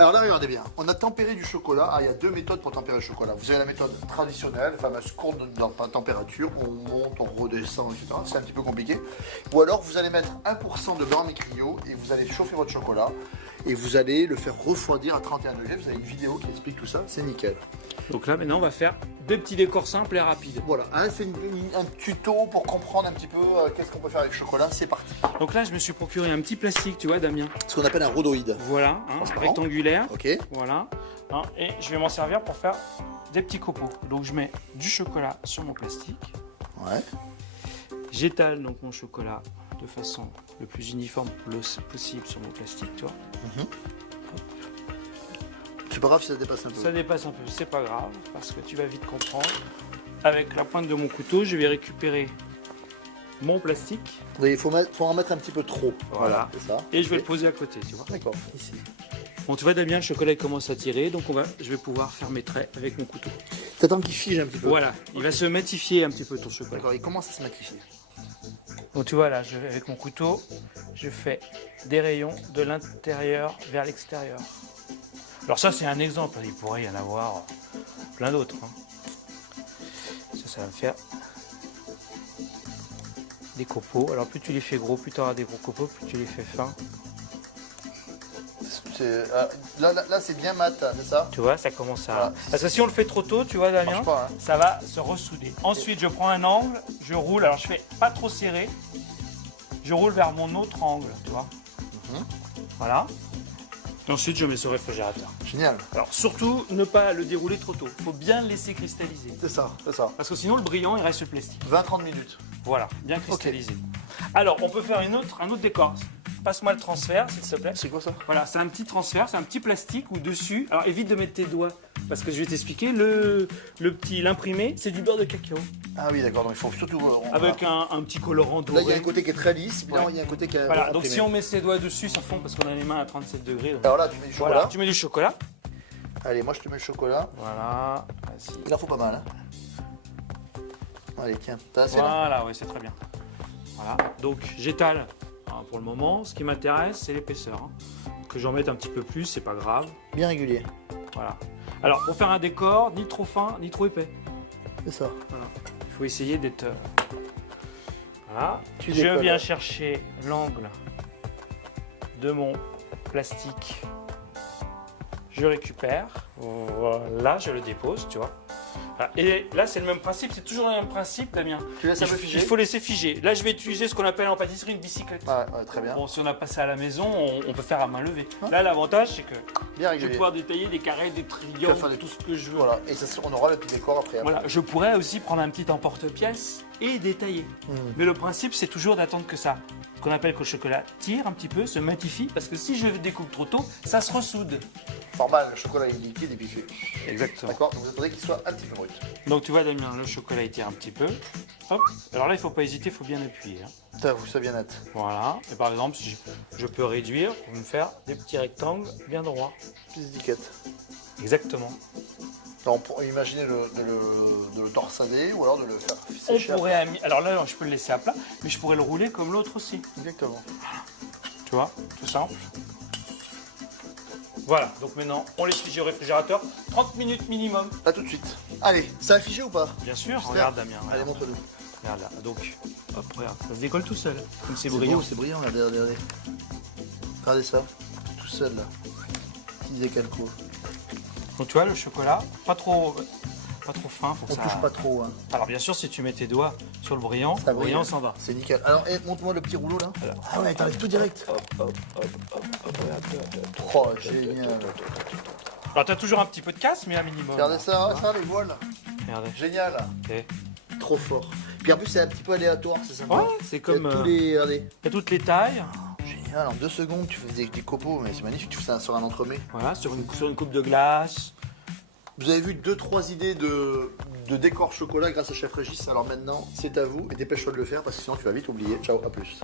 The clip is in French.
Alors là, regardez bien, on a tempéré du chocolat. Ah, il y a deux méthodes pour tempérer le chocolat. Vous avez la méthode traditionnelle, la fameuse courbe de température. On monte, on redescend, etc. C'est un petit peu compliqué. Ou alors, vous allez mettre 1% de beurre maîtrio et vous allez chauffer votre chocolat. Et vous allez le faire refroidir à 31 degrés. Vous avez une vidéo qui explique tout ça, c'est nickel. Donc là, maintenant, on va faire deux petits décors simples et rapides. Voilà, hein, c'est un tuto pour comprendre un petit peu qu'est-ce qu'on peut faire avec le chocolat. C'est parti. Donc là, je me suis procuré un petit plastique, tu vois, Damien. Ce qu'on appelle un rhodoïde. Voilà, rectangulaire. Ok. Voilà. Hein, et je vais m'en servir pour faire des petits copeaux. Donc je mets du chocolat sur mon plastique. Ouais. J'étale donc mon chocolat de façon le plus uniforme possible sur mon plastique, tu vois. C'est pas grave si ça dépasse un peu. Ça dépasse un peu, c'est pas grave, parce que tu vas vite comprendre. Avec la pointe de mon couteau, je vais récupérer mon plastique. Oui, il faut en mettre un petit peu trop. Voilà. C'est ça. Et je vais le poser à côté, tu vois. D'accord, ici. Bon, tu vois, Damien, le chocolat il commence à tirer, donc je vais pouvoir faire mes traits avec mon couteau. T'attends qu'il fige un petit peu. Voilà, il va se matifier un petit peu ton chocolat. D'accord, il commence à se matifier. Donc tu vois là, avec mon couteau, je fais des rayons de l'intérieur vers l'extérieur. Alors ça c'est un exemple, il pourrait y en avoir plein d'autres. Hein. Ça va me faire des copeaux. Alors plus tu les fais gros, plus tu auras des gros copeaux, plus tu les fais fins. Là c'est bien mat, c'est ça? Tu vois, ça commence à... Voilà. Parce que si on le fait trop tôt, tu vois Damien, marche pas, hein. ça va se ressouder. Ensuite je prends un angle, je roule, alors je fais pas trop serré, je roule vers mon autre angle, tu vois. Voilà. Et ensuite je mets sur le réfrigérateur. Génial. Alors surtout ne pas le dérouler trop tôt, il faut bien le laisser cristalliser. C'est ça, c'est ça. Parce que sinon le brillant il reste sur le plastique. 20-30 minutes. Voilà, bien cristallisé. Alors on peut faire un autre décor. Passe-moi le transfert s'il te plaît. C'est quoi ça? Voilà, c'est un petit transfert, c'est un petit plastique où dessus, alors évite de mettre tes doigts parce que je vais t'expliquer, l'imprimé c'est du beurre de cacao. Ah oui d'accord, donc il faut surtout... Avec un petit colorant doré. Là il y a un côté qui est très lisse, puis là il y a un côté qui est... Voilà, donc imprimé. si on met ses doigts dessus, ça fond parce qu'on a les mains à 37 degrés. Donc... Alors là tu mets du chocolat. Voilà, tu mets du chocolat. Allez, moi je te mets le chocolat. Voilà, vas-y. Il en faut pas mal. Hein. Allez, tiens, t'as assez là? Voilà, oui, c'est très bien. Voilà, donc j'étale hein, pour le moment. Ce qui m'intéresse, c'est l'épaisseur. Hein. Que j'en mette un petit peu plus, c'est pas grave. Bien régulier. Voilà. Alors, pour faire un décor, ni trop fin, ni trop épais. C'est ça. Voilà. Il faut essayer d'être... Voilà. Tu Je décolles. viens chercher l'angle de mon plastique. Je récupère. Voilà, je le dépose, tu vois. Voilà. Et là, c'est le même principe. C'est toujours le même principe, Damien. Tu laisses un peu figer. Il faut laisser figer. Là, je vais utiliser ce qu'on appelle en pâtisserie une bicyclette. Ouais, très bien. Bon, si on a passé à la maison, on peut faire à main levée. Là, l'avantage, c'est que Bien je vais régulier. pouvoir détailler des carrés, des Tu vas triangles, faire des- tout ce que je veux. Voilà, et ça, on aura le petit décor après. Voilà, je pourrais aussi prendre un petit emporte-pièce et détailler. Mais le principe, c'est toujours d'attendre que ça, ce qu'on appelle que le chocolat tire un petit peu, se matifie, parce que si je le découpe trop tôt, ça se ressoude. Normal, le chocolat est liquide et puis fait. Exactement. D'accord, donc vous attendez qu'il soit un petit peu brut. Donc tu vois, Damien, le chocolat il tire un petit peu. Hop. Alors là, il ne faut pas hésiter, il faut bien appuyer. Hein. Putain, vous ça vient net. Voilà. Et par exemple, si je peux réduire pour me faire des petits rectangles bien droits. Petite étiquette. Exactement. Alors, on pourrait imaginer de le torsader ou alors de le faire On sécher. pourrait alors là, je peux le laisser à plat, mais je pourrais le rouler comme l'autre aussi. Exactement. Tu vois, tout simple. Voilà, donc maintenant, on laisse figer au réfrigérateur 30 minutes minimum. A tout de suite. Allez, ça a figé ou pas? Bien sûr, J'espère. regarde Damien. Allez, Regarde, montre-nous. regarde là. Donc, hop, regarde, ça se décolle tout seul. Comme c'est C'est brillant. beau, c'est brillant, regardez, regardez. Regardez ça, tout seul là. Petit décalco. Donc tu vois, le chocolat, pas trop fin. Faut que On ça... touche pas trop, hein. Alors bien sûr, si tu mets tes doigts sur le brillant, Ça le brillant brille. s'en va. C'est nickel. Alors, montre-moi le petit rouleau là. Alors, Ah ouais, t'enlèves tout direct. Oh, génial. Alors tu as toujours un petit peu de casse, mais un minimum. Regardez ça, Hein, ça, les voiles. regardez. Génial. Ok. Trop fort. Puis en plus, c'est un petit peu aléatoire, c'est sympa. Ouais, c'est Il y comme... a tous les... Regardez. il y a toutes les tailles. Génial, en 2 secondes, tu fais des copeaux, mais c'est magnifique, tu fais ça sur un entremets. Voilà, sur une coupe de glace. Vous avez vu 2-3 idées de décor chocolat grâce à Chef Régis, alors maintenant, c'est à vous, et dépêche-toi de le faire, parce que sinon tu vas vite oublier. Ciao, à plus.